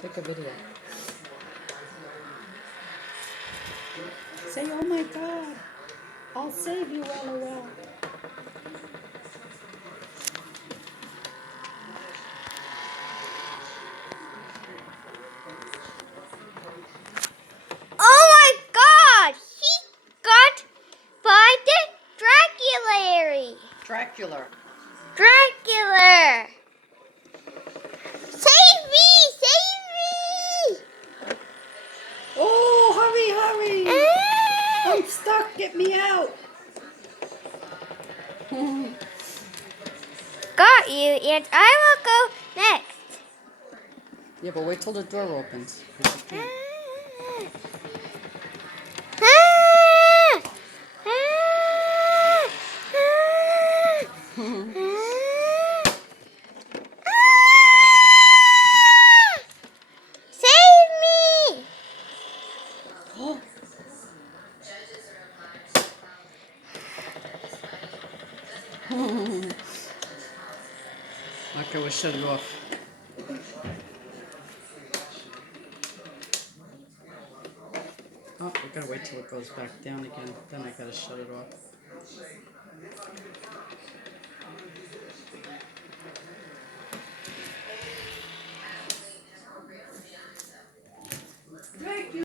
Take a video. Say, oh my God, I'll save you, LOL. Oh my God! He got by the Dracula. Dracula. Dracula! Save me! Save me! Oh, hurry, hurry. Ah! I'm stuck. Get me out. Got you, and I will go next. Yeah, but wait till the door opens. 'Cause you can't. Ah! Ah! Ah! Ah! Save me! Oh. Okay, we'll shut it off. Oh, we gotta wait till it goes back down again. Then I gotta shut it off.